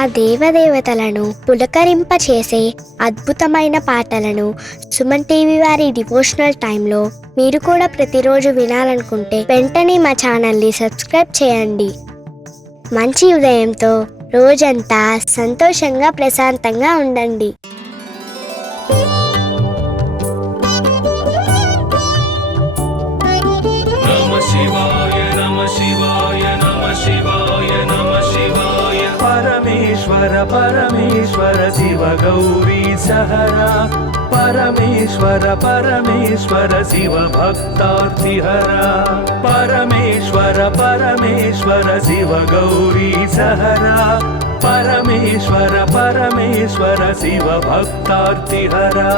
ఆ దేవదేవతలను పులకరింపచేసే అద్భుతమైన పాటలను సుమన్ టీవీ వారి డివోషనల్ టైంలో మీరు కూడా ప్రతిరోజు వినాలనుకుంటే వెంటనే మా ఛానల్ని సబ్స్క్రైబ్ చేయండి. మంచి ఉదయంతో రోజంతా సంతోషంగా ప్రశాంతంగా ఉండండి. परमेश्वर परमेश्वर शिव गौरी सहरा परमेश्वर परमेश्वर शिव भक्तार्तिहरा परमेश्वर परमेश्वर शिव गौरी सहरा परमेश्वर परमेश्वर शिव भक्तार्तिहरा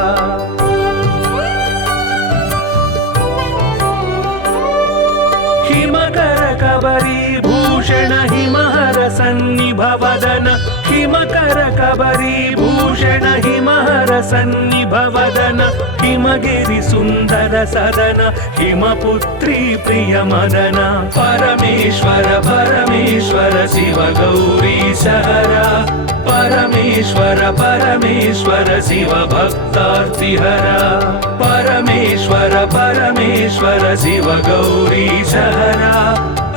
हिमकर कबरी भूषण हिमहर सन्निभवदन हिमकर कबरी भूषण हिमहर सन्निभवदन हिमगिरि सुंदर सदन हिमपुत्री प्रिय मदन परमेश्वर परमेश्वर शिव गौरी सहरा परमेश्वर परमेश्वर शिव भक्तार्तिहरा परमेश्वर परमेश्वर शिव गौरी सहरा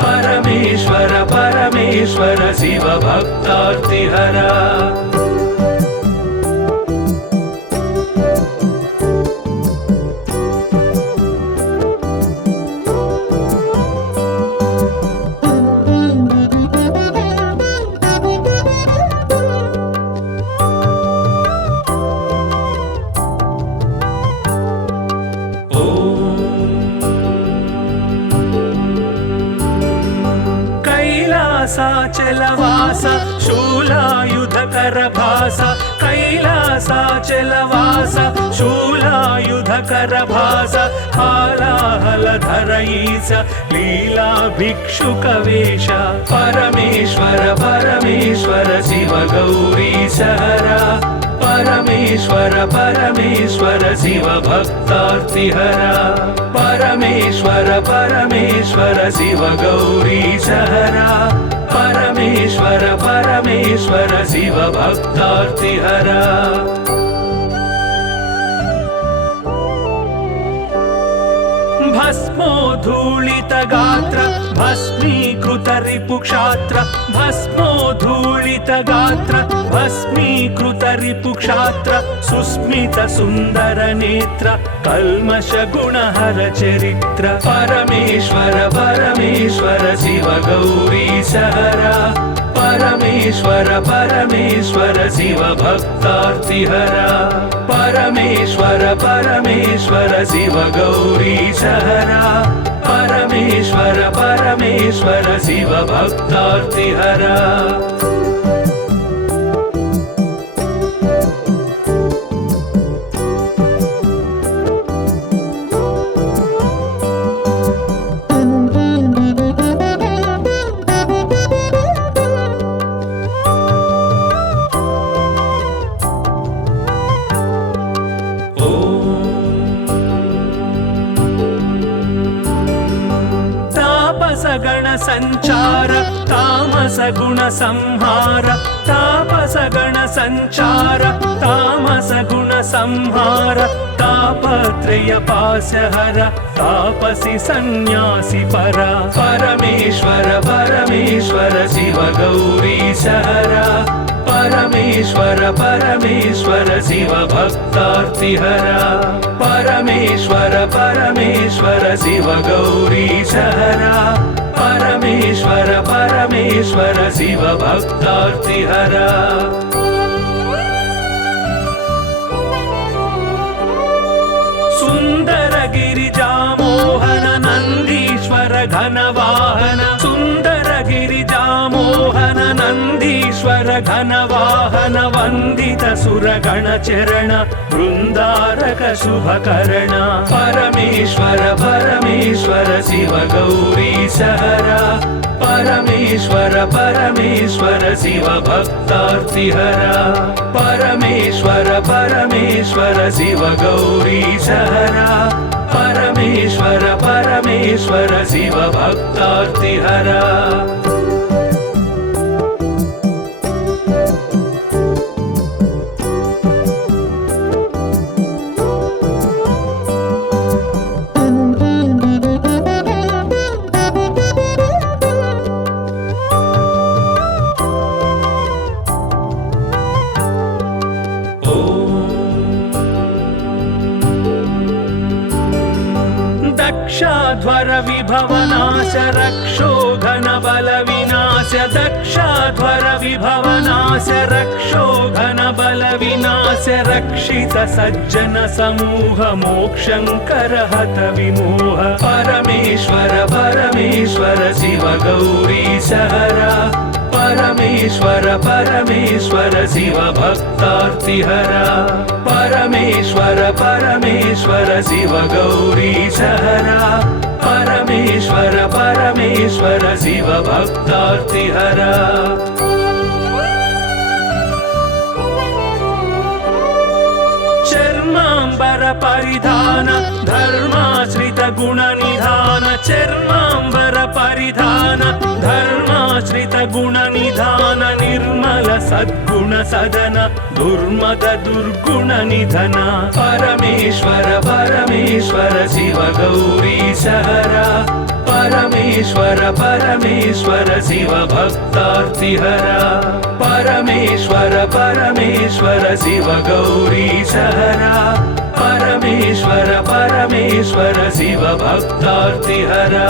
परमेश्वर परमेश्वर शिव भक्तार्तिहरा कैलासाचलवास शूलायुधकर भास कैलासाचलवास शूलायुधकर भास हालाहलधर ईश लीला भिक्षुकवेश परमेश्वर परमेश्वर शिव गौरी सहरा परमेश्वर परमेश्वर शिव भक्तार्तिहरा परमेश्वर परमेश्वर शिव गौरी सहरा परमेश्वर परमेश्वर शिव भक्तार्तिहरा भस्मोद्धूलित गात्र भस्मीकृत रिपुक्षात्र भस्मोद्धूलित गात्र भस्मीकृत रिपुक्षात्र सुस्मित सुंदर नेत्र कल्मष गुणहर चरित्र परमेश्वर परमेश्वर शिव गौरी सहरा परमेश्वर परमेश्वर शिव भक्तार्तिहरा परमेश्वर परमेश्वर शिव गौरी सहरा परमेश्वर परमेश्वर शिव भक्तार्तिहरा गण संचार तामस गुण संहार तापस गण संचार तामस गुण संहार तापत्रय पाशहर तापसी सन्यासी परा परमेश्वर परमेश्वर शिव गौरी सहरा परमेश्वर परमेश्वर शिव भक्तार्तिहरा परमेश्वर परमेश्वर शिव गौरी सहरा परमेश्वर परमेश्वर शिव भक्तार्तिहरा सुंदर गिरिजा मोहन नंदीश्वर घन वाहन सुंदर गिरिजा मोहन नंदीश्वर घन वाहन वंदित सुरगण चरण वृंदारक शुभकर्ण परमेश्वर परमेश्वर शिव गौरी सहरा परमेश्वर परमेश्वर शिव भक्तार्तिहरा परमेश्वर परमेश्वर शिव गौरी सहरा परमेश्वर परमेश्वर शिव भक्तार्तिहरा दक्षाध्वर विभवनाश रक्षो घन बल विनाश दक्षाध्वर विभवनाश रक्षो घन बल विनाश रक्षित सज्जन समूह मोक्षंकर हत विमोह परमेश्वर परमेश्वर शिव गौरी सहरा परमेश्वर परमेश्वर शिव भक्तार्तिहरा परमेश्वर परमेश्वर शिव गौरी सहरा परमेश्वर परमेश्वर शिव भक्तार्तिहरा चर्मांबर परिधान धर्माश्रित गुण निधान चर्मांबर परिधान धर्माश्रित गुण निधान निर्मल सद्गुण सदन दुर्मद दुर्गुण निधन परमेश्वर परमेश्वर शिव गौरी सहरा परमेश्वर परमेश्वर शिव भक्तार्तिहरा परमेश्वर परमेश्वर शिव गौरी सहरा परमेश्वर परमेश्वर शिव भक्तार्तिहरा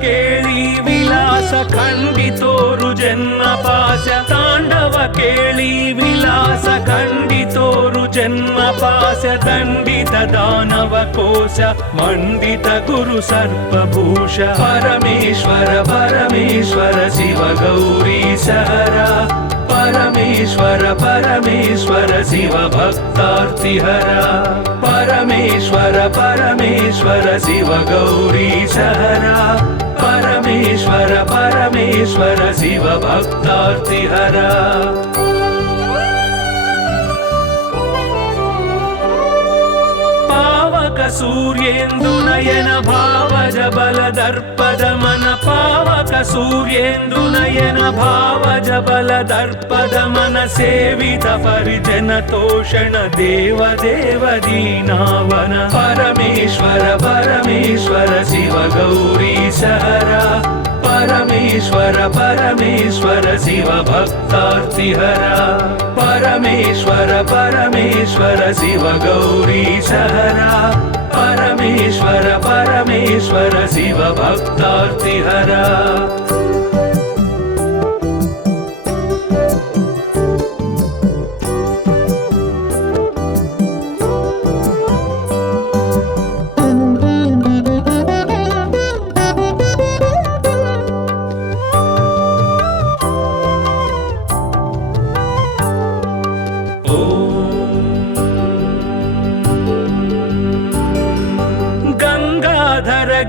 केळी विलास खंडितोरु जन्म पाश तांडव केळी विलास खंडितोरु जन्म पाश दंडित दानव कोश मंडित गुरु सर्पभूष परमेश्वर परमेश्वर शिव गौरी सहरा परमेश्वर परमेश्वर शिव भक्तार्तिहरा परमेश्वर परमेश्वर शिव गौरी सहरा परमेश्वर परमेश्वर शिव भक्तार्तिहरा पावक सूर्येन्दु नयन भावज बल दर्पद मन पावक सूर्येन्दु नयन भावज बल दर्पद मन सेवित परिजन तोषण देव देव दीनावन परमेश्वर परमेश्वर शिव गौरी सहरा परमेश्वर परमेश्वर शिव भक्तार्तिहरा परमेश्वर परमेश्वर शिव गौरी सहरा परमेश्वर परमेश्वर शिव भक्तार्तिहरा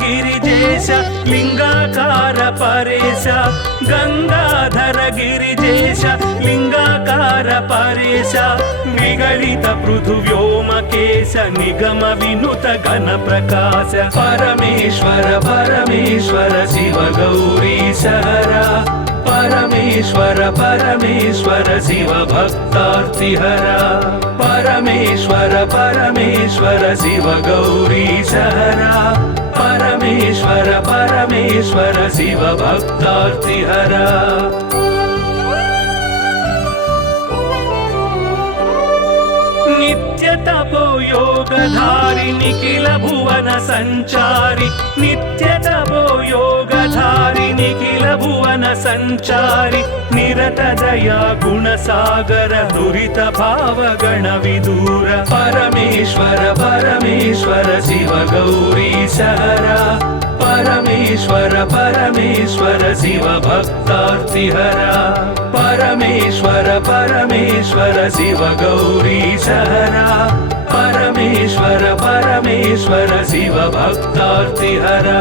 गिरिजेश लिंगाकार परेश गंगाधर गिरिजेश लिंगाकार परेश विगलित पृथुव्योमकेश निगम विनुत घन प्रकाश परमेश्वर परमेश्वर शिव गौरी सहरा परमेश्वर परमेश्वर शिव भक्तार्तिहरा परमेश्वर परमेश्वर शिव गौरी सहरा परमेश्वर परमेश्वर शिव भक्तार्तिहरा नित्य तपो योगधारि निखिल भुवन संचारि नित्य तपो योगधारि निखिल भुवन संचारि निरत दया गुण सागर दुरित भाव गण विदूर परमेश्वर परमेश्वर शिव गौरी सहरा परमेश्वर परमेश्वर शिव भक्तार्तिहरा परमेश्वर परमेश्वर शिव गौरी सहरा परमेश्वर परमेश्वर शिव भक्तार्तिहरा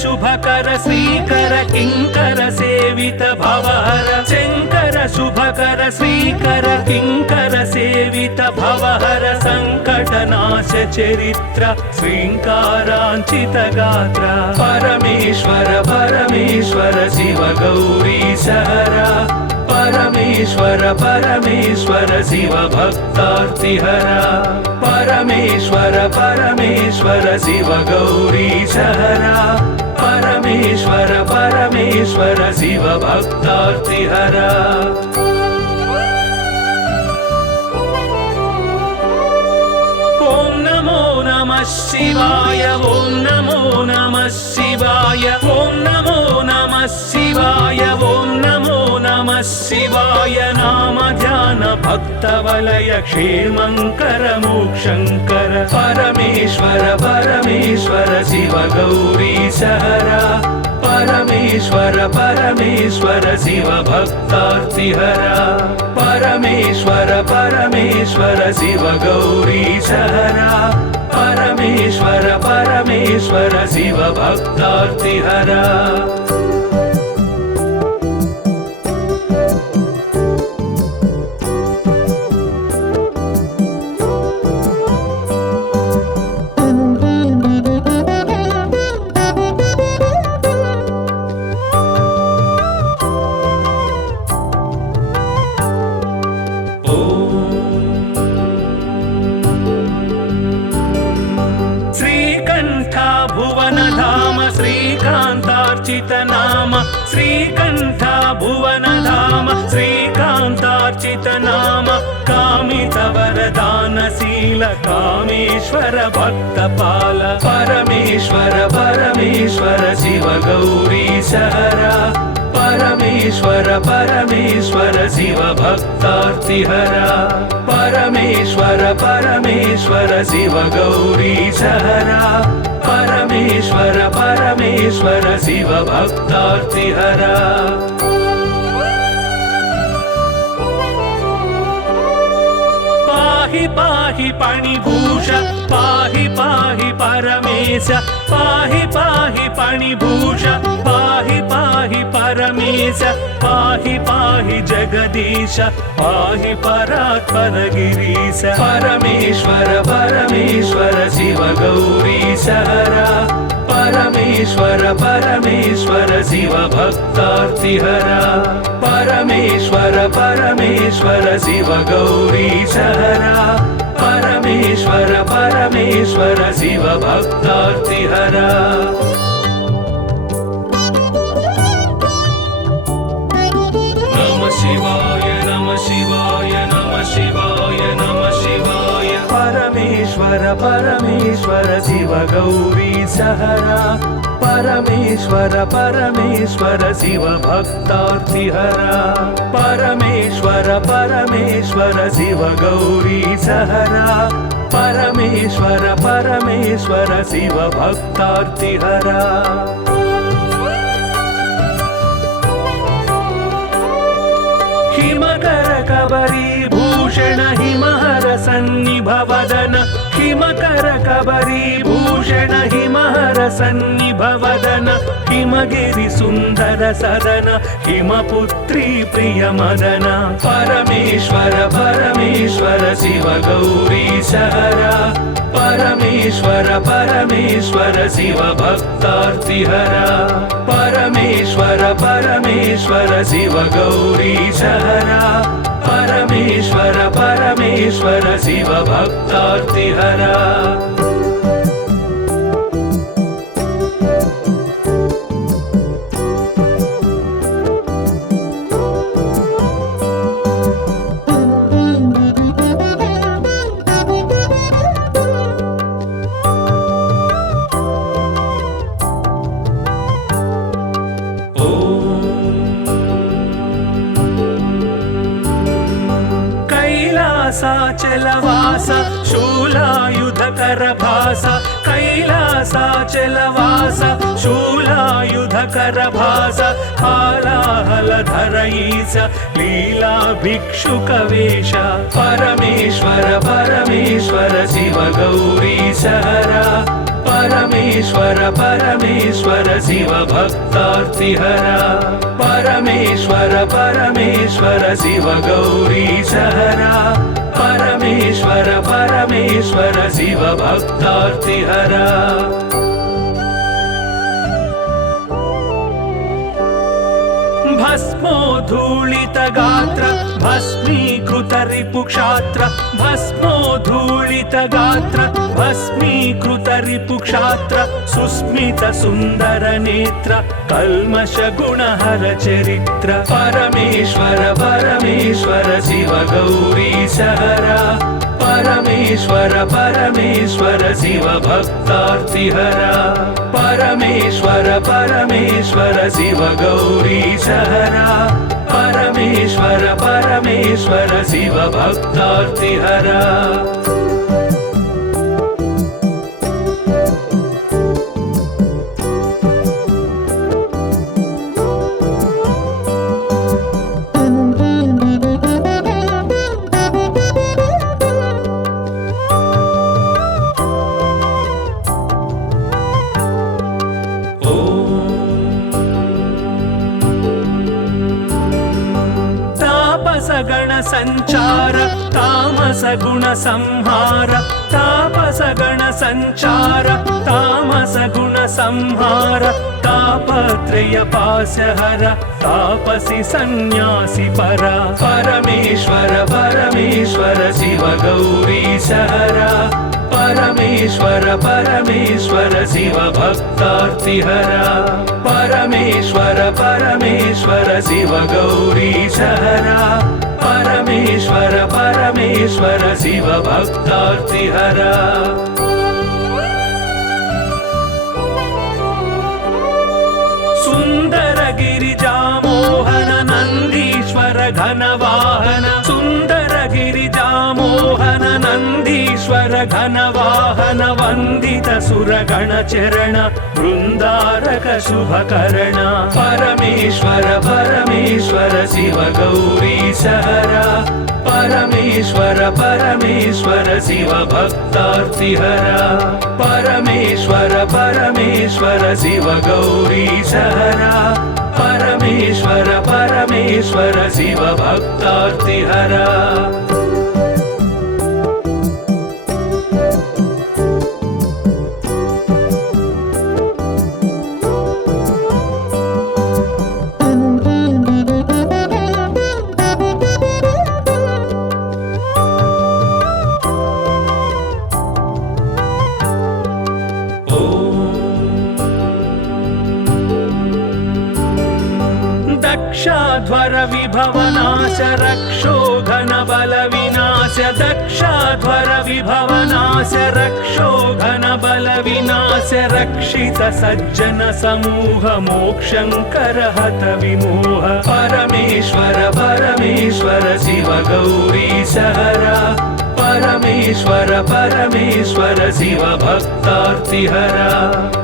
शुभकर श्रीकर किंकर सेवित भवहर शंकर शुभकर श्रीकर किंकर सेवित भवहर संकटनाश चरित्र श्रींकारांचित गात्र परमेश्वर परमेश्वर शिव गौरी सहरा परमेश्वर परमेश्वर शिव भक्तार्तिहरा परमेश्वर परमेश्वर शिव गौरी सहरा परमेश्वर परमेश्वर शिव भक्तार्तिहरा ओम नमो नमः शिवाय ओम नमो नमः शिवाय ओम नमो नमः शिवाय ओम नमो नमः शिवाय नाम ध्यान भक्तवलय क्षेमंकर मोक्षंकर परमेश्वर परमेश्वर शिव गौरी सहरा परमेश्वर परमेश्वर शिव भक्तार्तिहरा परमेश्वर परमेश्वर शिव गौरी सहरा परमेश्वर परमेश्वर शिव भक्तार्तिहरा श्रीकांतार्चित नाम श्रीकंठ भुवन धाम श्रीकांतार्चित नाम कामित वरदानशील कामेश्वर भक्तपाल परमेश्वर परमेश्वर शिव गौरी सहरा परमेश्वर परमेश्वर शिव भक्तार्तिहरा परमेश्वर परमेश्वर शिव गौरी सहरा परमेश्वर परमेश्वर शिव भक्तार्तिहरा पाहि पाहि पाणिभूष पाहि पाहि परमेश पाहि पाहि पाणिभूष पाहि पाहि परमेश पाहि पाहि जगदीश पाहि परात्पर गिरीश परमेश्वर परमेश्वर शिव गौरी सहरा परमेश्वर परमेश्वर शिव भक्तार्तिहरा परमेश्वर परमेश्वर शिव गौरी सहरा परमेश्वर परमेश्वर शिव भक्तार्तिहरा नमः शिवाय नमः शिवाय नमः शिवाय नमः शिवाय परमेश्वर परमेश्वर शिव गौरी सहरा परमेश्वर परमेश्वर शिव भक्तार्तिहरा परमेश्वर परमेश्वर शिव गौरी सहरा परमेश्वर परमेश्वर शिव भक्तार्तिहरा हिमकर कबरी भूषण हिमहर सन्निभवदन हिमकर कबरी भूषण हिमहर सन्निभवदन हिमगिरि सुंदर सदन हिमपुत्री प्रिय मदन परमेश्वर परमेश्वर शिव गौरी सहरा परमेश्वर परमेश्वर शिव भक्तार्तिहरा परमेश्वर परमेश्वर शिव गौरी सहरा परमेश्वर परमेश्वर शिव भक्तार्तिहरा कैलासाचलवास शूलायुधकर भास कैलासाचलवास शूलायुधकर भास हालाहलधर ईश लीला भिक्षुक वेश परमेश्वर परमेश्वर शिव गौरी सहरा परमेश्वर परमेश्वर शिव भक्तार्तिहरा परमेश्वर परमेश्वर शिव गौरीशहरा परमेश्वर परमेश्वर शिव भक्तार्तिहरा भस्मोद्धूलित गात्र भस्मीकृत रिपुक्षात्र भस्मोद्धूलित गात्र भस्मीकृत रिपुक्षात्र सुस्मित सुन्दर नेत्र कल्मष गुणहर चरित्र परमेश्वर परमेश्वर शिव गौरीशहरा परमेश्वर परमेश्वर शिव भक्तार्तिहरा परमेश्वर परमेश्वर शिव गौरीशहरा परमेश्वर परमेश्वर शिव भक्तार्तिहरा गण संचार तामस गुण संहार तापस गण संचार तामस गुण संहार तापत्रय पाशहर तापसी सन्यासी परा परमेश्वर परमेश्वर शिव गौरीशहरा परमेश्वर परमेश्वर शिव भक्तार्तिहरा परमेश्वर परमेश्वर शिव गौरीशहरा परमेश्वर परमेश्वर शिव भक्तार्तिहरा सुंदर गिरिजामोहन नंदीश्वर घनवाहन सुंदर गिरिजामोहन नंदीश्वर घनवाहन वंदित सुरगण चरण वृंदारक शुभकर्ण परमेश्वर परमेश्वर शिव गौरीशहरा परमेश्वर परमेश्वर शिव भक्तार्तिहरा परमेश्वर परमेश्वर शिव गौरीशहरा परमेश्वर परमेश्वर शिव भक्तार्तिहरा दक्षाध्वर विभवनाश रक्षोघन बल विनाश दक्षाध्वर विभवनाश रक्षोघन बल विनाश रक्षित सज्जन समूह मोक्षंकर हत विमोह परमेश्वर परमेश्वर शिव गौरीशहरा परमेश्वर परमेश्वर शिव भक्तार्तिहरा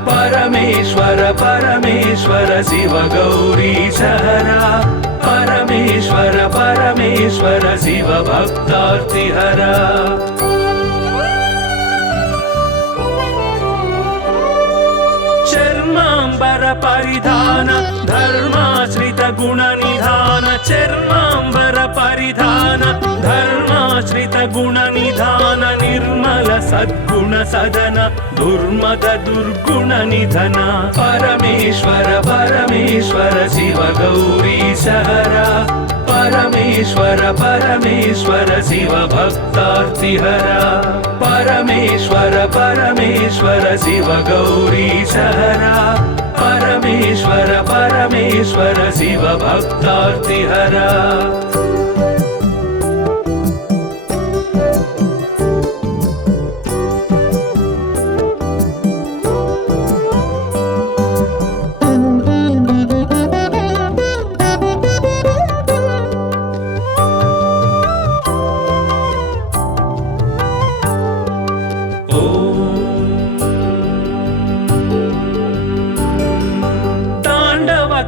परमेश्वर परमेश्वर शिव गौरीशहरा परमेश्वर परमेश्वर शिव भक्तार्तिहरा चर्मांबर परिधान धर्माश्रित गुण निधान चर्मांबर परिधान धर्माश्रित गुण निधान निर्मल सद्गुण सदन दुर्मद दुर्गुण निधन परमेश्वर परमेश्वर शिव गौरीशहरा परमेश्वर परमेश्वर शिव भक्तार्तिहरा परमेश्वर परमेश्वर शिव गौरीशहरा परमेश्वर परमेश्वर शिव भक्तार्तिहरा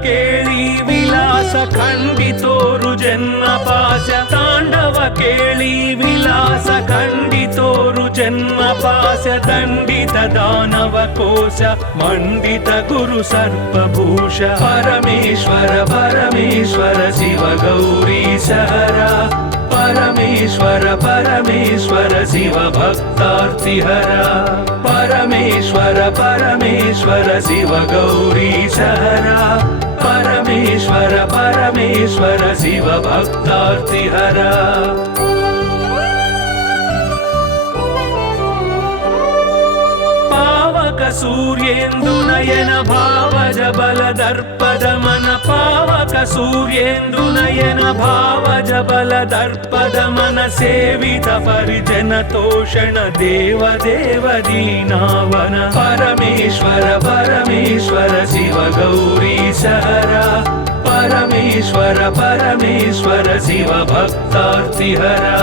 केळी विलास खंडितोरु जन्म पाश तांडव केळी विलास खंडितोरु जन्म पाश दण्डित दानव कोश मण्डित गुरु सर्पभूष परमेश्वर परमेश्वर शिव गौरीश हरा परमेश्वर परमेश्वर शिव भक्तार्तिहरा परमेश्वर परमेश्वर शिव गौरीश हरा परमेश्वर परमेश्वर शिव भक्तार्तिहरा सूर्येन्दुनयन भावज बल दर्पदमन पावक सूर्येन्दुनयन भावज बल दर्पदमन सेवित परिजन तोषण देव देव दीनावन परमेश्वर परमेश्वर शिव गौरीश हरा परमेश्वर परमेश्वर शिव भक्तार्तिहरा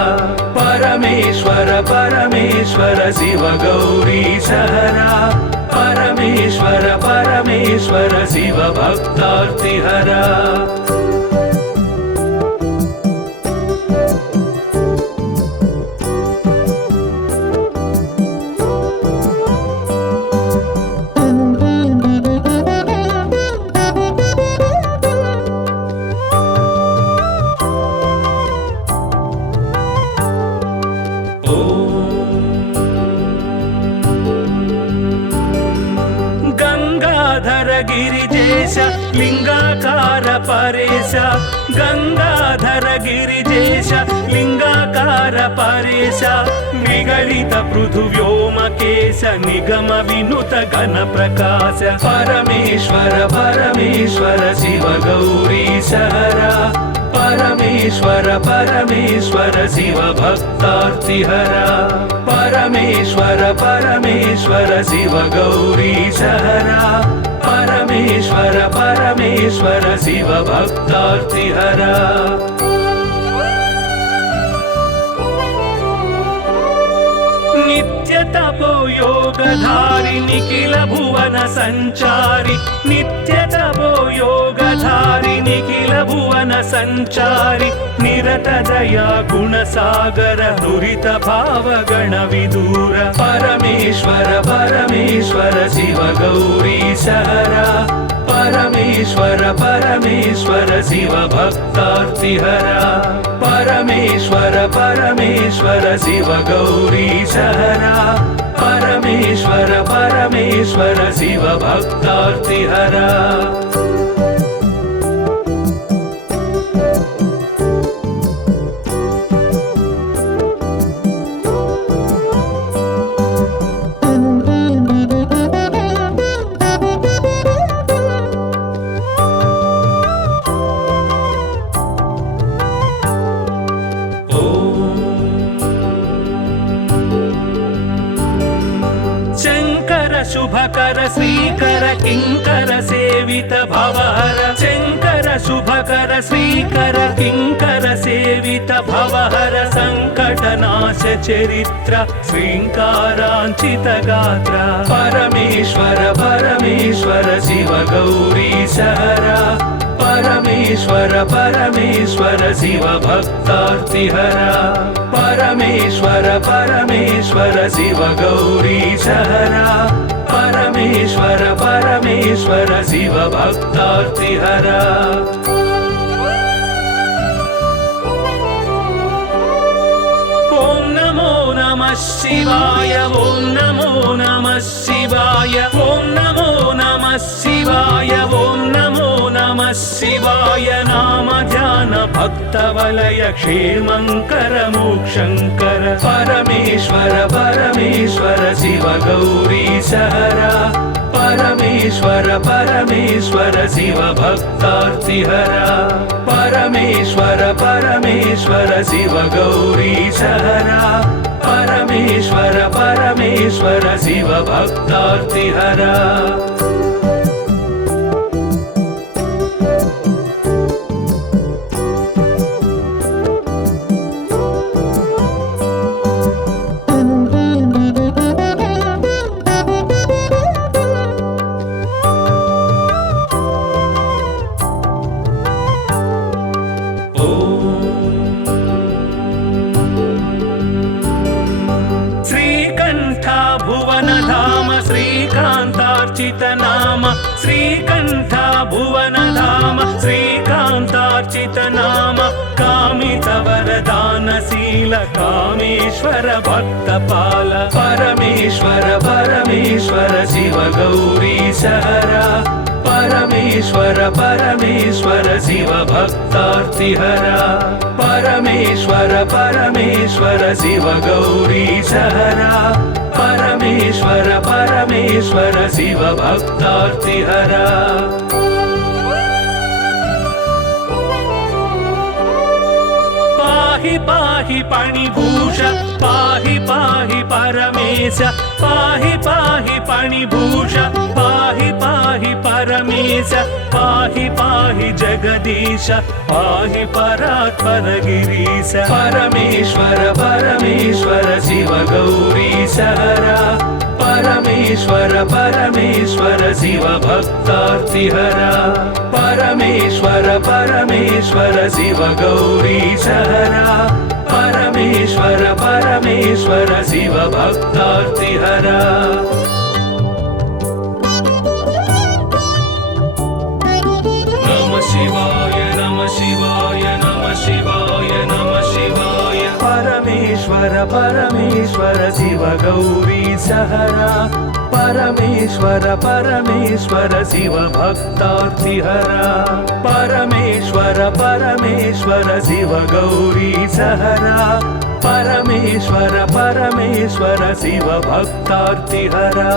परमेश्वर परमेश्वर शिव गौरीश हरा परमेश्वर परमेश्वर शिव भक्तार्तिहरा गिरिजेश लिंगाकार परेश गंगाधर गिरिजेश लिंगाकार परेश निगलित पृथुव्योमकेश निगम विनुत गण प्रकाश परमेश्वर परमेश्वर शिव गौरीश हरा परमेश्वर परमेश्वर शिव भक्तार्तिहरा परमेश्वर परमेश्वर शिव गौरीश हरा परमेश्वर परमेश्वर शिव भक्तार्तिहरा नित्य तपो योगधारि निखिल भुवन संचारि नित्य तपो योगधारि निखिल भुवन संचारि निरत दया गुण सागर दुरित भाव गण विदूर परमेश्वर परमेश्वर शिव गौरीश हरा परमेश्वर परमेश्वर शिव भक्तार्तिहरा परमेश्वर परमेश्वर शिव गौरीश हरा परमेश्वर परमेश्वर शिव भक्तार्तिहरा शुभकर श्रीकर किंकर सेवित भवहर शंकर शुभकर श्रीकर किंकर सेवित भवहर संकटनाश चरित्र श्रींकारांचित गात्र परमेश्वर परमेश्वर शिव गौरीश हरा परमेश्वर परमेश्वर शिव भक्तार्तिहरा परमेश्वर परमेश्वर शिव गौरीश हरा परमेश्वर परमेश्वर शिव भक्तार्तिहरा ओम नमो नमः शिवाय ओम नमो नमः शिवाय ओम नमो नमः शिवाय ओम नमो नमः शिवाय नाम ध्यान भक्त वलय क्षेमंकर मोक्षंकर परमेश्वर परमेश्वर शिव गौरीश हरा परमेश्वर परमेश्वर शिव भक्तार्तिहरा परमेश्वर परमेश्वर शिव गौरीश हरा परमेश्वर परमेश्वर शिव भक्तार्तिहरा भुवनधाम श्रीकान्तार्चित नाम श्रीकण्ठ भुवनधाम श्रीकान्तार्चित नाम कामितवरदानशील कामेश्वर भक्तपाल परमेश्वर परमेश्वर शिव गौरीश हरा परमेश्वर परमेश्वर शिव भक्तार्तिहरा परमेश्वर परमेश्वर शिव गौरीश हरा परमेश्वर परमेश्वर शिव भक्तार्तिहरा पाहि पाहि पणिभूष पाहि पाहि परमेश पाहि पाहि पणिभूष पाहि पाहि परमेश पाहि पाहि जगदीश पाहि परात्पर गिरीश परमेश्वर परमेश्वर शिव गौरीश हरा परमेश्वर परमेश्वर शिव भक्तार्तिहरा परमेश्वर परमेश्वर शिव गौरीश हरा परमेश्वर परमेश्वर शिव भक्तार्तिहरा नमः शिवाय नमः शिवाय नमः शिवाय नमः शिवाय परमेश्वर परमेश्वर शिव गौरीश हरा परमेश्वर परमेश्वर शिव भक्तार्तिहरा परमेश्वर परमेश्वर शिव गौरीश हरा परमेश्वर परमेश्वर शिव भक्तार्तिहरा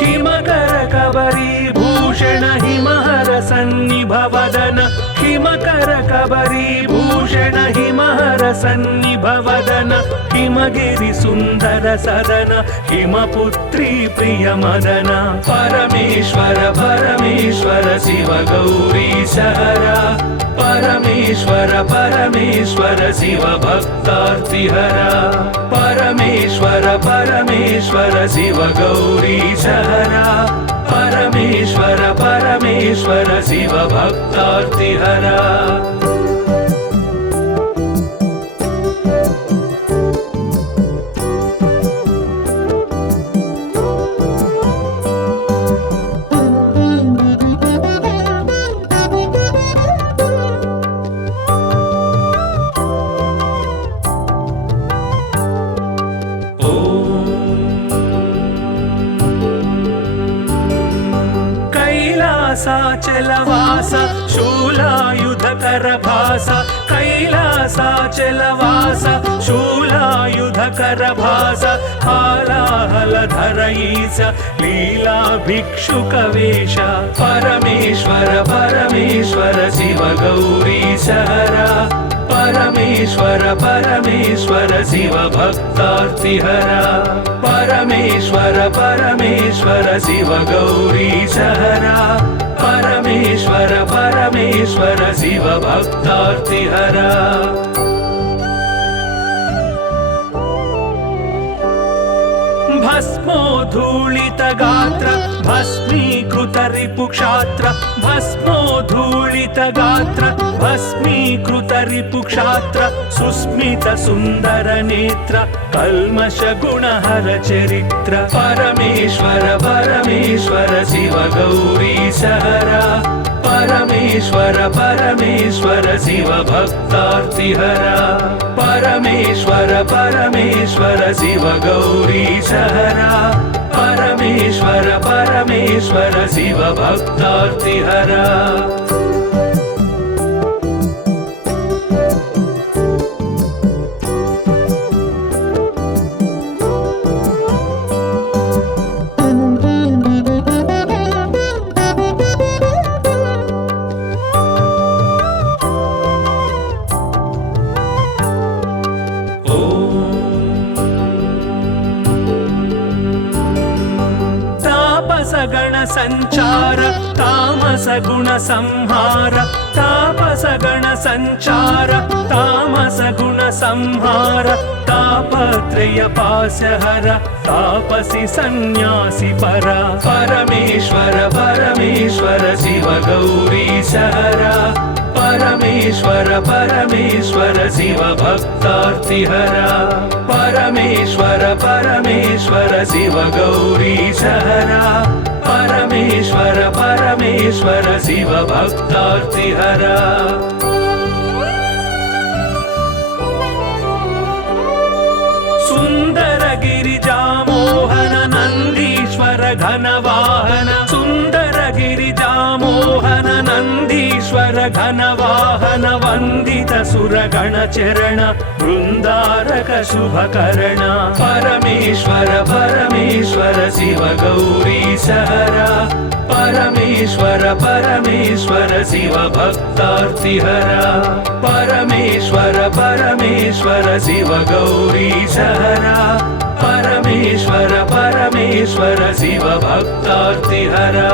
हिमकर कबरी भूषण हिमहर सन्निभवदन हिमकर कबरी भूषण हिमहर सन्निभवदन हिमगिरि सुन्दर सदन हिमपुत्री प्रिय मदन परमेश्वर परमेश्वर शिव गौरीश हरा परमेश्वर परमेश्वर शिव भक्तार्तिहरा परमेश्वर परमेश्वर शिव गौरीश हरा परमेश्वर परमेश्वर शिव भक्तार्तिहरा कैलासाचलवास शूलायुधकर भास कैलासाचलवास शूलायुधकर भास हालाहलधर ईश लीला भिक्षुकवेश परमेश्वर परमेश्वर शिव गौरीश हरा परमेश्वर परमेश्वर शिव भक्तार्तिहरा परमेश्वर परमेश्वर शिव गौरीश हरा परमेश्वर परमेश्वर शिव भक्तार्तिहरा भस्मोद्धूलित गात्र भस्मीकृत रिपुक्षात्र भस्मोद्धूलित गात्र भस्मीकृत रिपुक्षात्र सुस्मित सुन्दर नेत्र कल्मष गुणहर चरित्र परमेश्वर परमेश्वर शिव गौरीश हरा परमेश्वर परमेश्वर शिव भक्तार्तिहरा परमेश्वर परमेश्वर शिव गौरीश हरा परमेश्वर परमेश्वर शिव भक्तार्तिहरा गण संचार तामस गुण संहार तापस गण संचार तामस गुण संहार तापत्रय पाशहर तापसी सन्यासी परा परमेश्वर परमेश्वर शिव गौरीश हरा परमेश्वर परमेश्वर शिव भक्तार्तिहरा परमेश्वर परमेश्वर शिव गौरीशहरा परमेश्वर परमेश्वर शिव भक्तार्तिहरा सुंदर गिरिजामोहन नंदीश्वर घनवाहन सुंदर गिरिजामोहन नंदीश्वर घनवाहन वंदित सुरगण चरण वृंदारक शुभकरण परमेश्वर परमेश्वर शिव गौरीशहरा परमेश्वर परमेश्वर शिव भक्तार्तिहरा परमेश्वर परमेश्वर शिव गौरीशहरा परमेश्वर परमेश्वर शिव भक्तार्तिहरा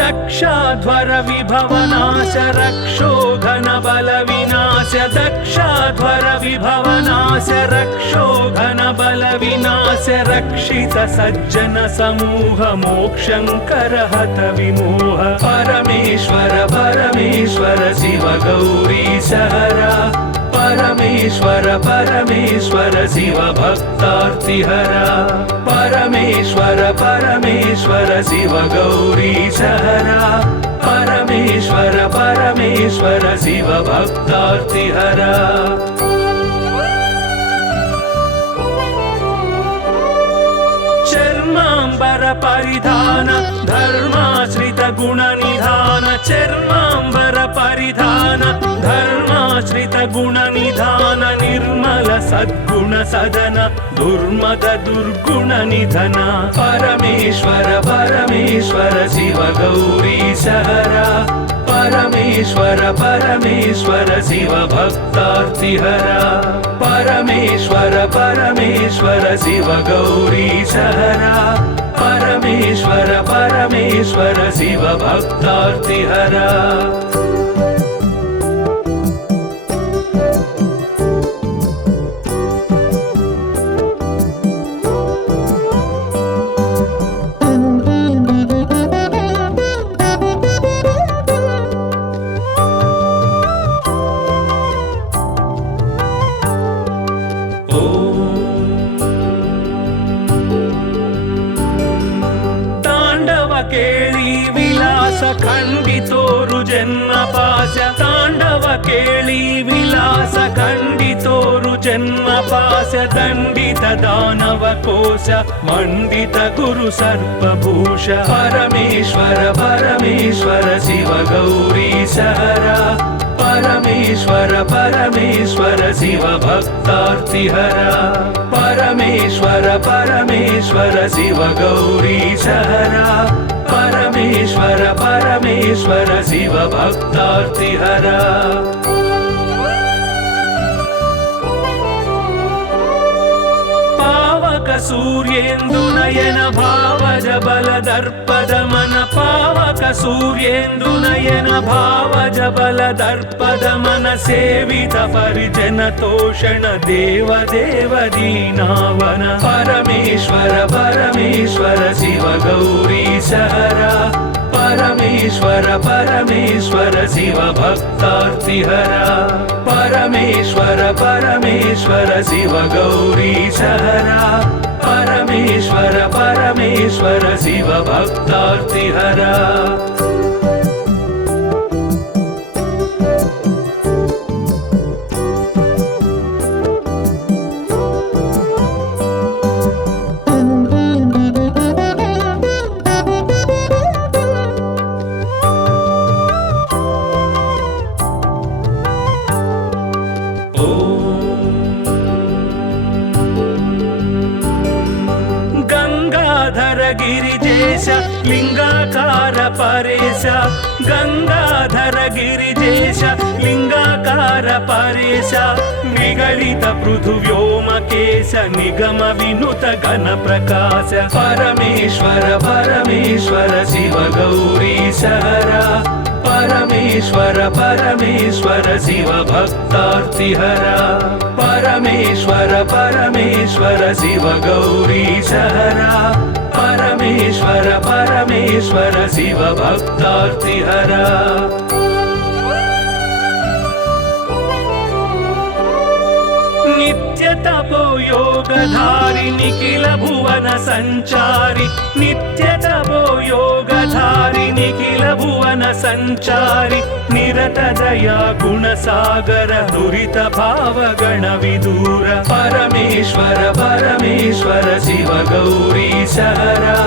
दक्षाध्वर विभवनाश रक्षोघन बल विनाश दक्षाध्वर विभवनाश रक्षोघन बल विनाश रक्षित सज्जन समूह मोक्षंकर हत विमोह परमेश्वर परमेश्वर शिव गौरीशहरा परमेश्वर परमेश्वर शिव भक्तार्तिहरा परमेश्वर परमेश्वर शिव गौरीशहरा परमेश्वर परमेश्वर शिव भक्तार्तिहरा चर्मांबर परिधान धर्माश्रित गुण निधान चर्मांबर परिधान धर्माश्रित गुण निधान निर्मल सद्गुण सदन दुर्मद दुर्गुण निधन परमेश्वर परमेश्वर शिव गौरीशहरा परमेश्वर परमेश्वर शिव भक्तार्तिहरा परमेश्वर परमेश्वर शिव गौरीशहरा परमेश्वर परमेश्वर शिव भक्तार्तिहरा केळी विलास खंडितोरु जन्म पाश तांडव केळी विलास खंडितोरु जन्म पाश दंडित दानव कोश मंडित गुरु सर्पभूष परमेश्वर परमेश्वर शिव गौरीशहरा परमेश्वर परमेश्वर शिव भक्तार्तिहरा परमेश्वर परमेश्वर शिव गौरीशहरा परमेश्वर परमेश्वर शिव भक्तार्तिहरा पावक सूर्येन्दु नयन भावज बल दर्पद मन पावक सूर्येन्दु नयन भावज बल दर्पद मन सेवित परिजन तोषण देव देव दीनावन परमेश्वर परमेश्वर शिव गौरीशहरा परमेश्वर परमेश्वर शिव भक्तार्तिहरा परमेश्वर परमेश्वर शिव गौरीशहरा परमेश्वर परमेश्वर शिव भक्तार्तिहरा गंगाधर गिरिजेश लिंगाकार परेश गंगाधर गिरिजेश लिंगाकार परेश निगलित पृथुव्योमकेश निगम विनुत गण प्रकाश परमेश्वर परमेश्वर शिव गौरीश हरा परमेश्वर परमेश्वर शिव भक्तार्तिहरा परमेश्वर परमेश्वर शिव गौरीश हरा परमेश्वर परमेश्वर शिव भक्तार्तिहरा नित्य तपो योगधारि निखिल भुवन संचारि नित्य तपो योगधारि निखिल भुवन संचारि निरत दया गुण सागर दुरित भाव गण विदूर परमेश्वर परमेश्वर शिव गौरीश हरा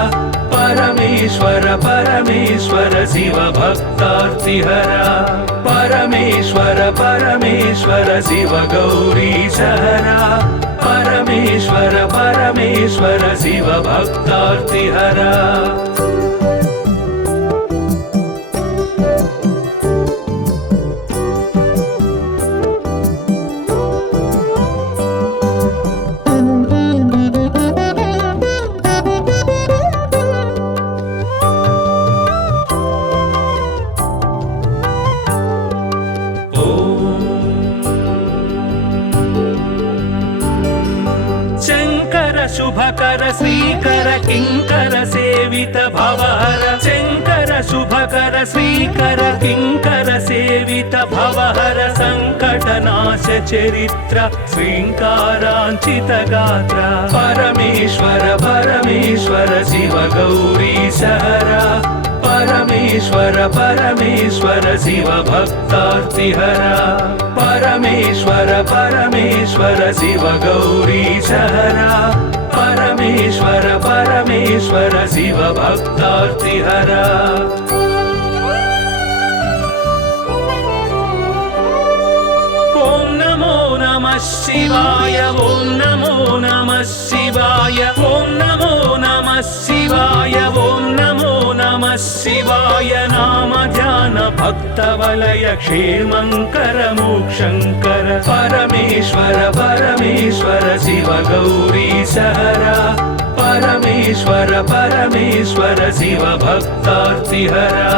परमेश्वर परमेश्वर शिव भक्तार्तिहरा परमेश्वर परमेश्वर शिव गौरीश हरा परमेश्वर परमेश्वर शिव भक्तार्तिहरा शुभकर श्रीकर किंकर सेवित भवहर शंकर शुभकर श्रीकर किंकर सेवित भवहर संकटनाश चरित्र श्रींकारांचित गात्र परमेश्वर परमेश्वर शिव गौरीश हरा परमेश्वर परमेश्वर शिव भक्तार्तिहरा परमेश्वर परमेश्वर शिव गौरीश हरा परमेश्वर परमेश्वर शिव भक्तार्तिहरा ओम नमो नमः शिवाय ओम नमो नमः शिवाय ओम नमो नमः शिवाय ओम नमो नमः शिवाय नाम ध्यान भक्त वलय क्षेमंकर मोक्षंकर परमेश्वर परमेश्वर शिव गौरीश हरा परमेश्वर परमेश्वर शिव भक्तार्तिहरा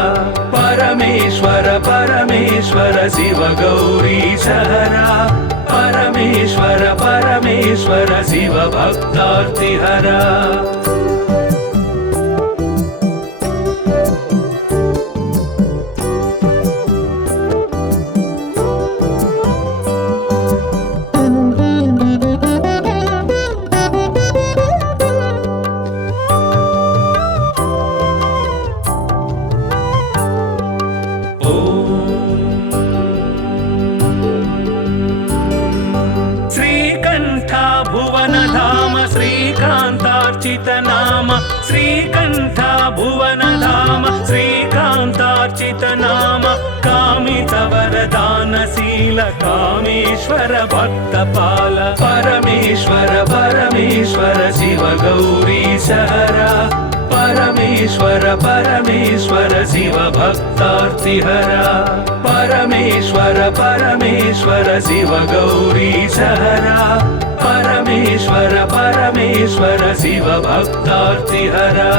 परमेश्वर परमेश्वर शिव गौरीश हरा परमेश्वर परमेश्वर शिव भक्तार्तिहरा श्रीकांतार्चित नाम श्रीकंठ भुवन धाम श्रीकांतार्चित नाम कामित वरदानशील कामेश्वर भक्तपाल परमेश्वर परमेश्वर शिव गौरीश हरा परमेश्वर परमेश्वर शिव भक्तार्तिहरा परमेश्वर परमेश्वर शिव गौरीश हरा परमेश्वर परमेश्वर शिव भक्तार्तिहरा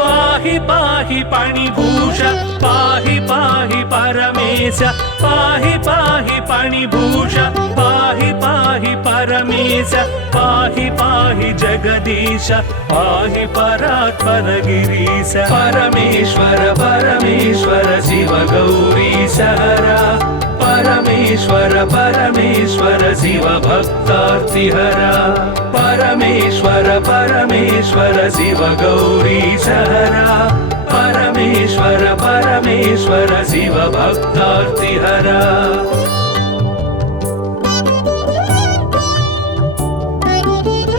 पाहि पाहि पाणिभूष पाहि पाहि परमेश पाहि पाहि पाणिभूष पाहि पाहि परमेश पाहि पाहि जगदीश पाहि परात्पर गिरीश परमेश्वर परमेश्वर शिव गौरीश हरा परमेश्वर परमेश्वर शिव भक्तार्तिहरा परमेश्वर परमेश्वर शिव गौरीश हरा परमेश्वर परमेश्वर शिव भक्तार्तिहरा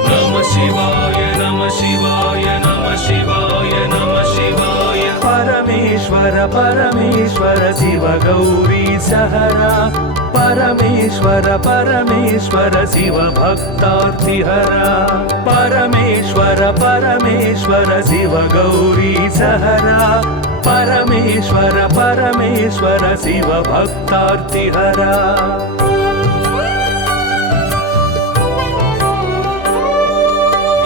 नमः शिवाय नमः शिवाय नमः शिवाय नमः शिवाय परमेश्वर परमेश्वर शिव गौरीश हरा परमेश्वर परमेश्वर शिव भक्तार्तिहरा परमेश्वर परमेश्वर शिव गौरी सहरा परमेश्वर परमेश्वर शिव भक्तार्तिहरा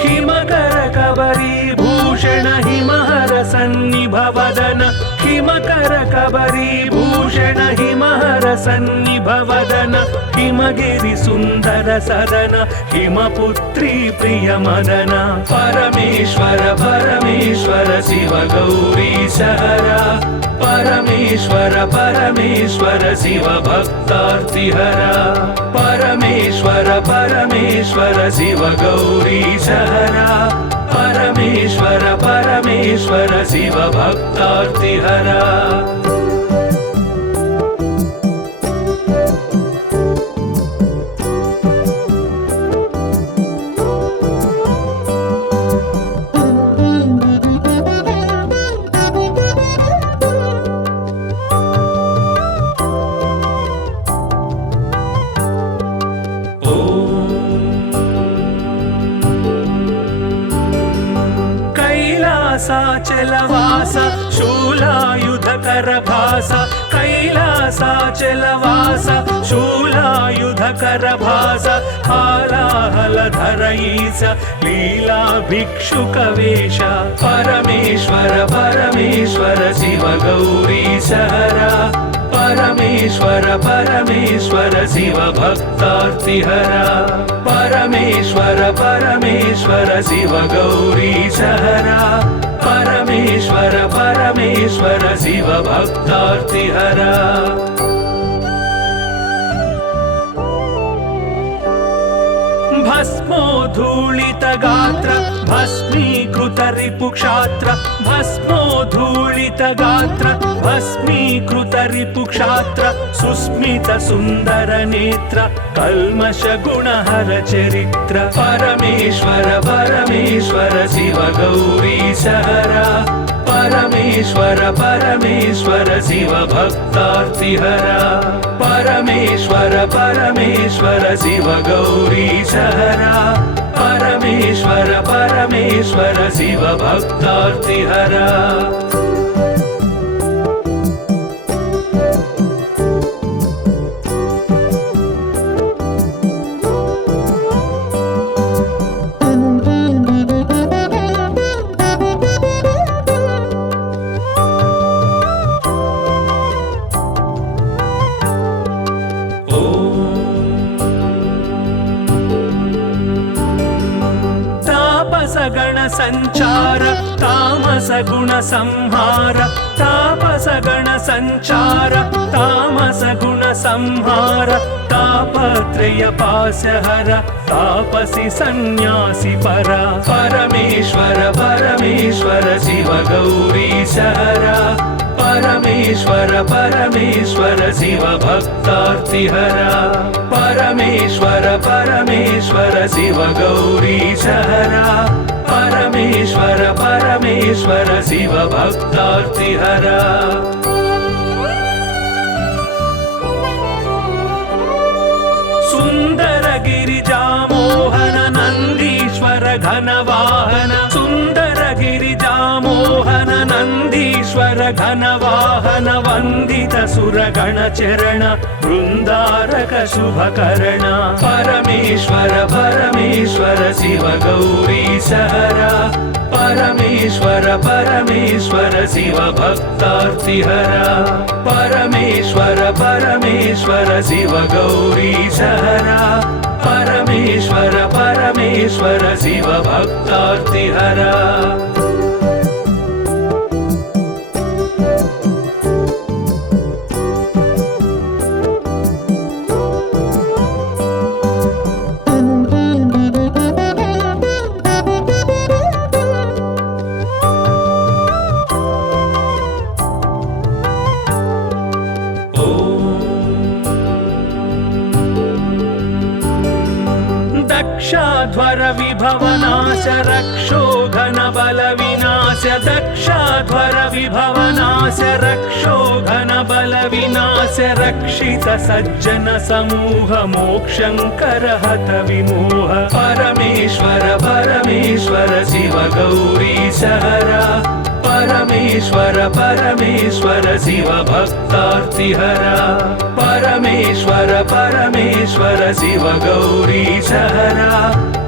हिमकर कबरी भूषण हिमहर सन्निभवदन हिमकर कबरी भूषण हिमहर सन्निभवदन हिमगिरि सुन्दर सदन हिमपुत्री प्रिय मदन परमेश्वर परमेश्वर शिव गौरी सहरा परमेश्वर परमेश्वर शिव भक्तार्तिहरा परमेश्वर परमेश्वर शिव गौरी सहरा परमेश्वर परमेश्वर शिव भक्तार्तिहरा कैलासाचलवास शूलायुधकर भास कैलासाचलवास शूलायुधकर भास हालाहलधर ईश लीला भिक्षुकवेश परमेश्वर परमेश्वर शिव गौरी सहरा परमेश्वर परमेश्वर शिव भक्तार्तिहरा परमेश्वर परमेश्वर शिव गौरी सहरा परमेश्वर परमेश्वर शिव भक्तार्तिहरा भस्मोद्धूलित गात्र भस्मीकृत रिपुक्षात्र भस्मोद्धूलित गात्र भस्मीकृत रिपुक्षात्र सुस्मित सुन्दर नेत्र कल्मष गुणहर चरित्र परमेश्वर परमेश्वर शिव गौरी सहरा परमेश्वर परमेश्वर शिव भक्तार्तिहरा परमेश्वर परमेश्वर शिव गौरी सहरा परमेश्वर परमेश्वर शिव भक्तार्तिहरा गण संचार तामस गुण संहार तापस गण संचार तामस गुण संहार तापत्रय पासहर तापसी सन्यासी परा परमेश्वर परमेश्वर शिव गौरी सहरा परमेश्वर परमेश्वर शिव भक्तार्तिहरा परमेश्वर परमेश्वर शिव गौरी सहरा परमेश्वर परमेश्वर शिव भक्तार्तिहरा सुंदर गिरिजा मोहन नंदीश्वर घनवाहन सुंदर गिरिजा मोहन नंदीश्वर घनवाहन वंदित सुरगण चरण वृंदारक शुभकर्ण परमेश्वर परमेश्वर शिव गौरी सहरा परमेश्वर परमेश्वर शिव भक्तार्तिहरा परमेश्वर परमेश्वर शिव गौरी सहरा परमेश्वर परमेश्वर शिव भक्तार्तिहरा दक्षाध्वर विभवनाश रक्षोघन बल विनाश दक्षाध्वर विभवनाश रक्षोघन बल विनाश रक्षित सज्जन समूह मोक्षंकर हत विमोह परमेश्वर परमेश्वर शिव गौरी सहरा परमेश्वर परमेश्वर शिव भक्तार्तिहरा परमेश्वर परमेश्वर शिव गौरी सहरा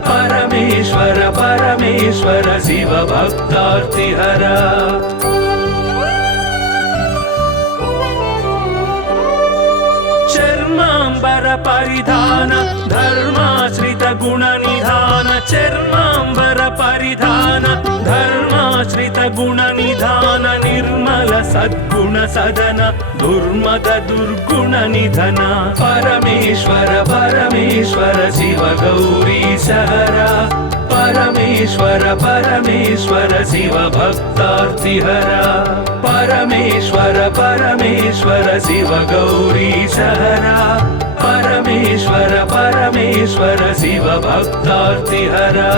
परमेश्वर परमेश्वर शिव भक्तार्तिहरा चर्मांबर परिधान धर्माश्रित गुण निधान चर्मांबर परिधान धर्माश्रित गुण निधान निर्मल सद्गुण सदन दुर्मद दुर्गुण निधन परमेश्वर परमेश्वर शिव गौरी सहरा परमेश्वर परमेश्वर शिव भक्तार्तिहरा परमेश्वर परमेश्वर शिव गौरी सहरा परमेश्वर परमेश्वर शिव भक्तार्तिहरा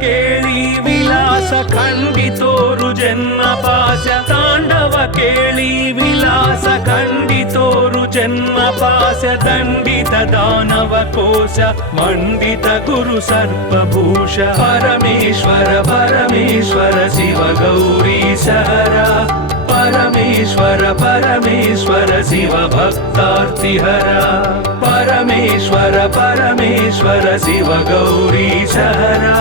केळी विलास खंडितोरु जन्म पाश तांडव केळी विलास खंडितोरु जन्म पाश दंडित दानव कोश मंडित गुरु सर्पभूष परमेश्वर परमेश्वर शिव गौरी सहरा परमेश्वर परमेश्वर शिव भक्तार्तिहरा परमेश्वर परमेश्वर शिव गौरी सहरा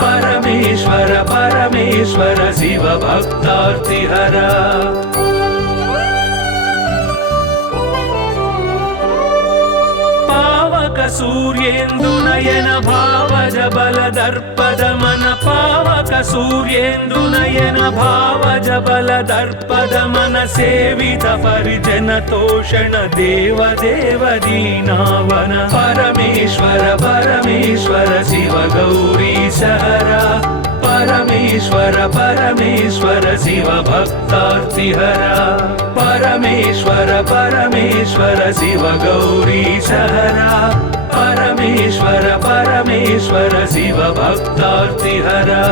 परमेश्वर परमेश्वर शिव भक्तार्तिहरा सूर्येन्दुनयन भावज बल दर्पद मन पावक सूर्येन्दुनयन भावज बल दर्पद मन सेवित परिजन तोषण देव देव दीनावन परमेश्वर परमेश्वर शिव गौरी सहरा परमेश्वर परमेश्वर शिव भक्तार्तिहरा परमेश्वर परमेश्वर शिव गौरी सहरा परमेश्वर परमेश्वर शिव भक्तार्तिहरा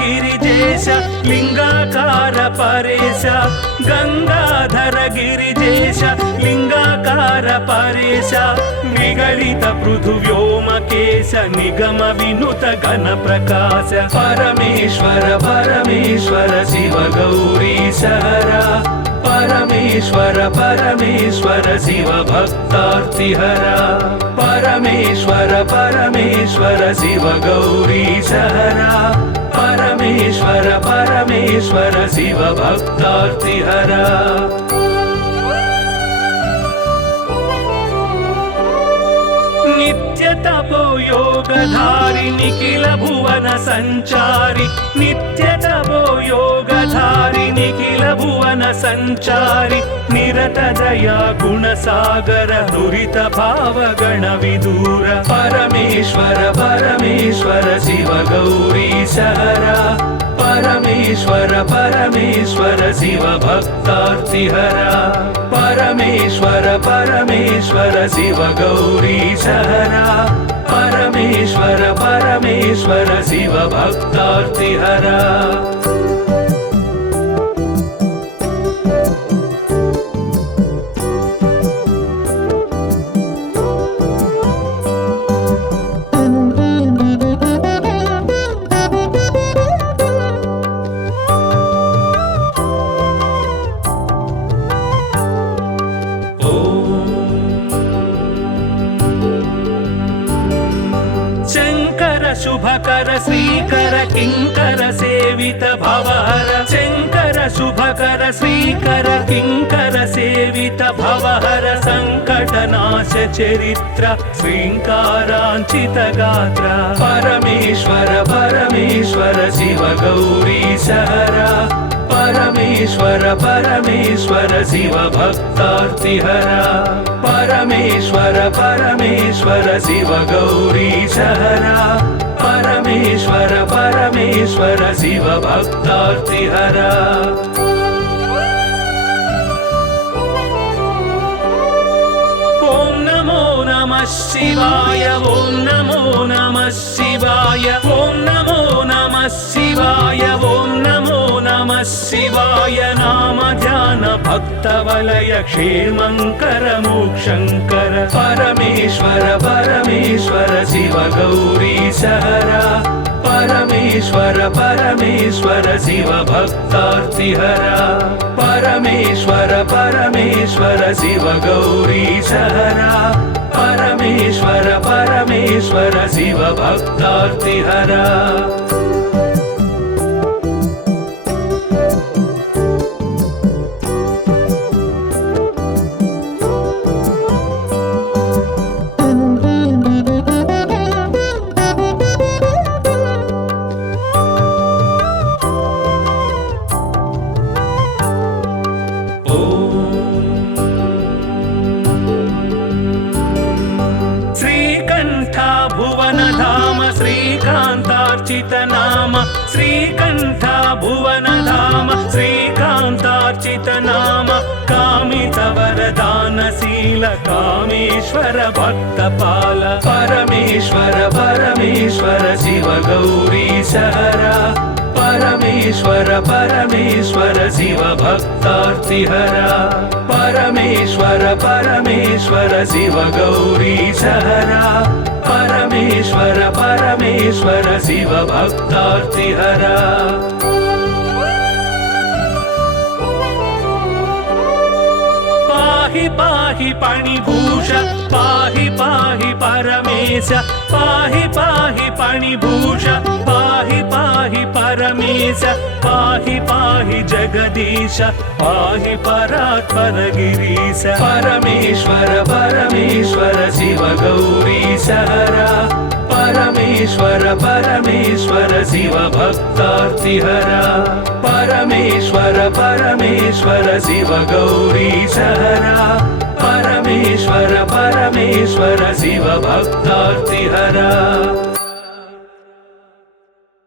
गिरिजेश लिंगाकार परेश गंगाधर गिरिजेश लिंगाकार परेश निगलित पृथु व्योमकेश निगम विनुत घन प्रकाश परमेश्वर परमेश्वर शिव गौरी सहरा परमेश्वर परमेश्वर शिव भक्तार्तिहरा परमेश्वर परमेश्वर शिव गौरी सहरा परमेश्वर परमेश्वर शिव भक्तार्तिहरा नित्य तपो योगधारि निखिल भुवन संचारि नित्य तपो योगधारि निखिल भुवन संचारि निरत दया गुण सागर दुरित भाव गण विदूर परमेश्वर परमेश्वर शिव गौरी सहरा परमेश्वर परमेश्वर शिव भक्तार्तिहरा परमेश्वर परमेश्वर शिव गौरी सहरा परमेश्वर परमेश्वर शिव भक्तार्तिहरा श्रीकर किङ्कर सेवित भवहर सङ्कटनाश चरित्र श्रीङ्काराञ्चित गात्र परमेश्वर परमेश्वर शिव गौरी सहरा परमेश्वर परमेश्वर शिव भक्तार्तिहरा परमेश्वर परमेश्वर शिव गौरी सहरा परमेश्वर परमेश्वर शिव भक्तार्तिहरा ॐ नमो नमः शिवाय ॐ नमो नमः शिवाय ॐ नमो नमः शिवाय ॐ नमो नमः शिवाय नाम ध्यान भक्तवलय क्षेमङ्कर मोक्षङ्कर परमेश्वर परमेश्वर शिव गौरी सहरा परमेश्वर परमेश्वर शिव भक्तार्तिहरा परमेश्वर परमेश्वर शिव गौरी सहरा परमेश्वर परमेश्वर शिव भक्तार्तिहरा श्रीकान्तार्चित नाम श्रीकण्ठ भुवन धाम श्रीकान्तार्चित नाम कामित वरदानशील कामेश्वर भक्तपाल परमेश्वर परमेश्वर शिव गौरी सहरा परमेश्वर परमेश्वर शिव भक्तार्तिहरा परमेश्वर परमेश्वर शिव गौरी सहरा परमेश्वर परमेश्वर शिव भक्तार्तिहरा पाहि पाहि पणिभूष पाहि पाहि परमेश पाहि पाहि पणिभूष पाहि पाहि परमेश पाहि पाहि जगदीश पाहि परात्पर गिरीश परमेश्वर परमेश्वर शिव गौरी सहरा परमेश्वर परमेश्वर शिव भक्तार्तिहरा परमेश्वर परमेश्वर शिव गौरी सहरा परमेश्वर परमेश्वर शिव भक्तार्तिहरा